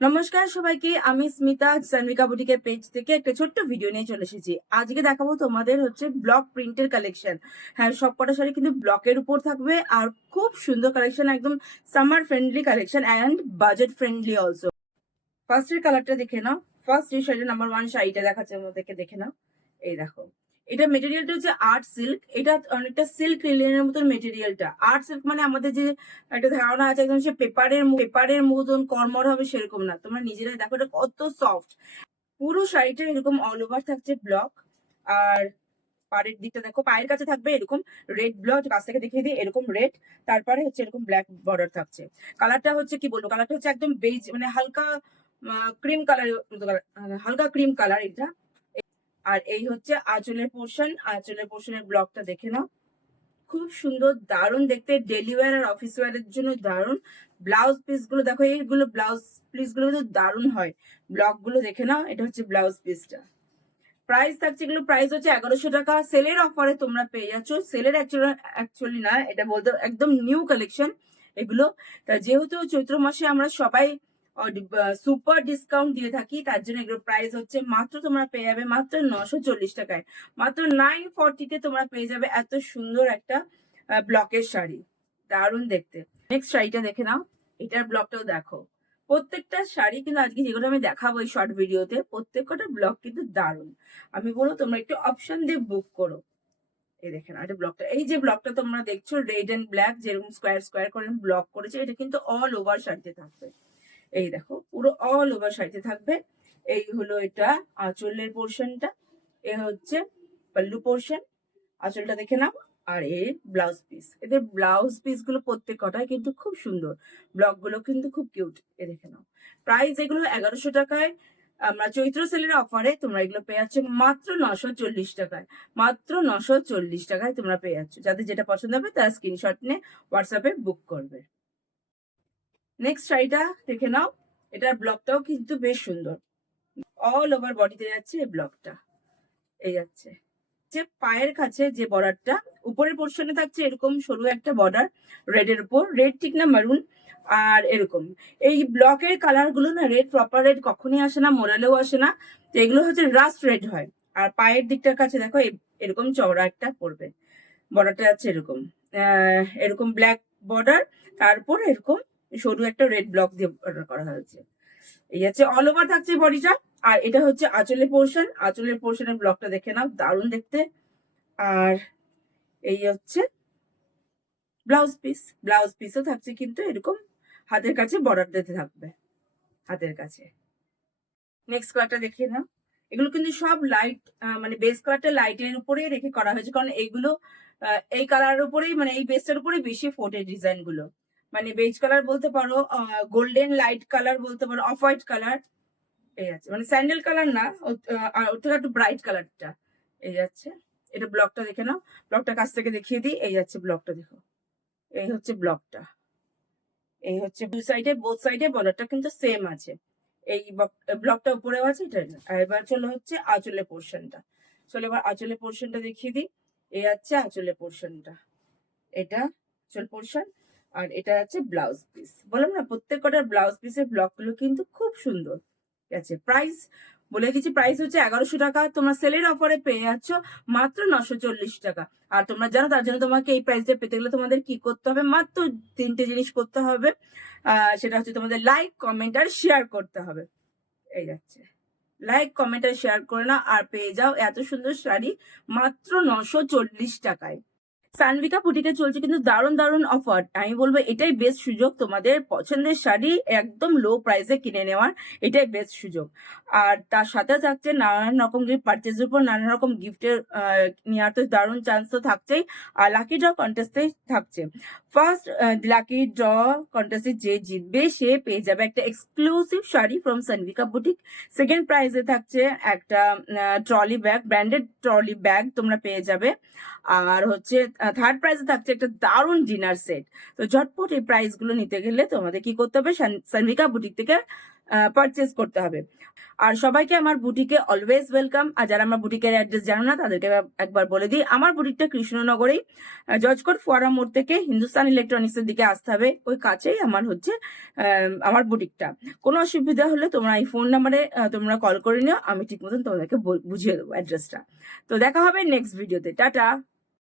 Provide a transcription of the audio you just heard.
নমস্কার সবাইকে, আমি স্মিতা সানভিকা বুটিকের পেজ থেকে একটা ছোট্ট ভিডিও নিয়ে চলে এসেছি। আজকে দেখাবো তোমাদের হচ্ছে ব্লক প্রিন্টের কালেকশন। হ্যাঁ, সব কটা শাড়ি কিন্তু ব্লকের উপর থাকবে আর খুব সুন্দর কালেকশন, একদম summer friendly collection and budget friendly also. ফার্স্টের কালারটা দেখে নাও। ফার্স্ট যে শাড়িটা নাম্বার 1 শাড়িটা দেখাচ্ছে আমাদেরকে, দেখে নাও। এই দেখো, এটা মেটেরিয়ালটা হচ্ছে আর্ট সিল্ক। এটা অনেকটা সিল্ক রিলেনের মতন মেটেরিয়ালটা। আর্ট সিল্ক মানে আমাদের যে একটা ধারণা আছে একদম সে পেপারের মতন কর্মর হবে, সেরকম না। তোমরা নিজেরাই দেখো এটা কত সফট। পুরো শাড়িটা এরকম অল ওভার থাকছে ব্লক। আর পাড়ের দিকটা দেখো, পায়ের কাছে থাকবে এরকম রেড ব্লক, কাছ থেকে দেখিয়ে দিই, এরকম রেড। তারপরে হচ্ছে এরকম ব্ল্যাক বর্ডার থাকছে। কালারটা হচ্ছে কি বলবো, কালারটা হচ্ছে একদম বেজ, মানে হালকা ক্রিম কালার, হালকা ক্রিম কালার এটা। আর এই হচ্ছে আঁচলের পোর্শন। আঁচলের পোর্শনের ব্লকটা দেখে নাও, খুব সুন্দর, দারুণ দেখতে। ডেলি ওয়্যার আর অফিস ওয়্যারের জন্য দারুণ। ব্লাউজ পিস গুলো দেখো, এইগুলো ব্লাউজ পিস গুলো কিন্তু দারুণ হয়। ব্লক গুলো দেখে নাও, এটা হচ্ছে ব্লাউজ পিসটা। প্রাইস থাকছে, এগুলো প্রাইস হচ্ছে 1100 টাকা। সেলের অফারে তোমরা পেয়ে যাচ্ছ। সেলের অ্যাকচুয়ালি না, এটা বলতে একদম নিউ কালেকশন এগুলো। তা যেহেতু চৈত্র মাসে আমরা সবাই সুপার ডিসকাউন্ট দিয়ে থাকি, তার জন্য এগুলো প্রাইস হচ্ছে মাত্র তোমরা পেয়ে যাবে মাত্র 940 টাকায়। মাত্র 940-তে তোমরা পেয়ে যাবে এত সুন্দর একটা ব্লকের শাড়ি, দারুণ দেখতে। নেক্সট শাড়িটা দেখে নাও, এটার ব্লকটাও দেখো। প্রত্যেকটা শাড়ি কিন্তু আজকে যেগুলো আমি দেখাবো এই শর্ট ভিডিওতে, প্রত্যেকটা ব্লক কিন্তু দারুণ। আমি বলবো তোমরা একটু অপশন দিয়ে বুক করো। এই দেখেন এটা ব্লকটা, এই যে ব্লকটা তোমরা দেখছো রেড এন্ড ব্ল্যাক, যেরকম স্কোয়ার স্কোয়ার করে ব্লক করেছে, এটা কিন্তু অল ওভার শাড়িতে থাকবে। এই দেখো, পুরো অল ওভার শাড়িতে থাকবে। এই হলো এটা আঁচলের পোর্শনটা, এ হচ্ছে পাল্লু পোর্শন। আঁচলটা দেখে নাও। আর এর ব্লাউজ পিস, এদের ব্লাউজ পিস গুলো প্রত্যেক কটাই কিন্তু খুব সুন্দর। ব্লক গুলো কিন্তু খুব কিউট। এ দেখে নাও, প্রাইস এগুলো 1100 টাকায়। আমরা চৈত্র সেলের অফারে তোমরা এগুলো পেয়ে যাচ্ছ মাত্র 940 টাকায়। মাত্র 940 টাকায় তোমরা পেয়ে যাচ্ছ। যাদের যেটা পছন্দ হবে তারা স্ক্রিনশট নিয়ে হোয়াটসঅ্যাপে বুক করবে। নেক্সট শাড়িটা দেখে নাও, এটার ব্লকটাও কিন্তু বেশ সুন্দর। অল ওভার বডিতে যাচ্ছে এই ব্লকটা, এই যাচ্ছে যে পায়ের কাছে যে বর্ডারটা, উপরের পোর্শনে থাকছে এরকম সরু একটা বর্ডার রেড এর উপর, রেড ঠিক না মারুন। আর এরকম এই ব্লকের কালার গুলো না, রেড প্রপার রেড কখনই আসে না, মোরালেও আসে না। তো এগুলো হচ্ছে রাস্ট রেড হয়। আর পায়ের দিকটার কাছে দেখো এরকম চওড়া একটা পড়বে, বর্ডারটা আছে এরকম এরকম ব্ল্যাক বর্ডার, তারপর এরকম সরু একটা রেড ব্লক দিয়ে বর্ডার করা হয়েছে। এই হচ্ছে অল ওভার থাকছে বডিটা। আর এটা হচ্ছে আঁচলের পোর্শন। আঁচলের পোর্শনের ব্লকটা দেখে নাও, দারুণ দেখতে। আর এই হচ্ছে ব্লাউজ পিস। ব্লাউজ পিসও থাকছে কিন্তু এরকম হাতের কাছে বর্ডার দিতে থাকবে, হাতের কাছে। নেক্সট কালারটা দেখে নাও, এগুলো কিন্তু সব লাইট, মানে বেস কালারটা লাইটের উপরেই রেখে করা হয়েছে, কারণ এইগুলো এই কালারের উপরেই, মানে এই বেসটার উপরেই বেশি ফোটে ডিজাইন গুলো। মানে বেজ কালার বলতে পারো, গোল্ডেন লাইট কালার বলতে পারো, অফ হোয়াইট কালার। এই আছে মানে স্যান্ডেল কালার না, ওর থেকে একটু ব্রাইট কালারটা। এই যাচ্ছে, এটা ব্লকটা দেখে নাও। ব্লকটা কাছ থেকে দেখিয়ে দিই, এই যাচ্ছে ব্লকটা দেখো। এই হচ্ছে ব্লকটা, এই হচ্ছে দু সাইডে, বোথ সাইডে বর্ডারটা কিন্তু সেম আছে। এই ব্লকটা উপরেও আছে এটা। আর এবার চলো হচ্ছে আঁচলের পোর্শনটা। চলো এবার আঁচলের পোর্শনটা দেখিয়ে দিই। এই হচ্ছে আঁচলের পোর্শনটা, এটা আঁচল পোর্শন। আর এটা হচ্ছে ব্লাউজ পিস। বললাম না, প্রত্যেক কটার ব্লাউজ পিসের ব্লক গুলো কিন্তু খুব সুন্দর। ঠিক আছে, প্রাইস বলে দিচ্ছি, প্রাইস হচ্ছে 1100 টাকা। তোমরা সেলের অফারে পেয়ে যাচ্ছ মাত্র 940 টাকা। আর তোমরা জানো, তার জন্য তোমাকে এই প্রাইসটা পেতে গেলে তোমাদের কি করতে হবে, মাত্র 3টে জিনিস করতে হবে। সেটা হচ্ছে তোমাদের লাইক, কমেন্ট আর শেয়ার করতে হবে। এই যাচ্ছে, লাইক কমেন্ট আর শেয়ার করে না, আর পেয়ে যাও এত সুন্দর শাড়ি মাত্র 940 টাকায়। সানভিকা বুটিকে চলছে কিন্তু দারুণ দারুণ অফার। আমি বলবো এটাই বেস্ট সুযোগ তোমাদের পছন্দের শাড়ি একদম লো প্রাইসে কিনে নেওয়ার, এটাই বেস্ট সুযোগ। আর তার সাথে থাকছে নানান রকম গিফট, পার্চেজের উপর নানান রকম গিফটের নেওয়ার তো দারুণ চান্স তো থাকছেই। আর লাকি ড্র কন্টেস্টে থাকছে। ফার্স্ট লাকি ড্র কন্টেস্টে যে জিতবে সে পেয়ে যাবে একটা exclusive sari from Sanvika boutique. Second প্রাইজে থাকছে একটা trolley bag, branded trolley bag তোমরা পেয়ে যাবে। আর হচ্ছে থার্ড প্রাইজে থাকছে একটা দারুণ ডিনার সেট। তো ঝটপট এই প্রাইস গুলো নিতে গেলে তোমাদের কি করতে হবে, সানভিকা বুটিক থেকে পারচেস করতে হবে। আর সবাইকে আমার বুটিকে অলওয়েজ ওয়েলকাম। আর যারা আমার বুটিকের অ্যাড্রেস জানো না তাদেরকে একবার বলে দিই, আমার বুটিকটা কৃষ্ণনগরেই জজকোট ফোয়ারা মোড় থেকে হিন্দুস্তান ইলেকট্রনিক্সের দিকে আসতে হবে, ওই কাছেই আমার হচ্ছে আমার বুটিকটা। কোনো অসুবিধা হলে তোমরা এই ফোন নাম্বারে তোমরা কল করে নিও, আমি ঠিক মতন তোমাদেরকে বুঝিয়ে দেবো অ্যাড্রেসটা। তো দেখা হবে নেক্সট ভিডিওতে, টাটা।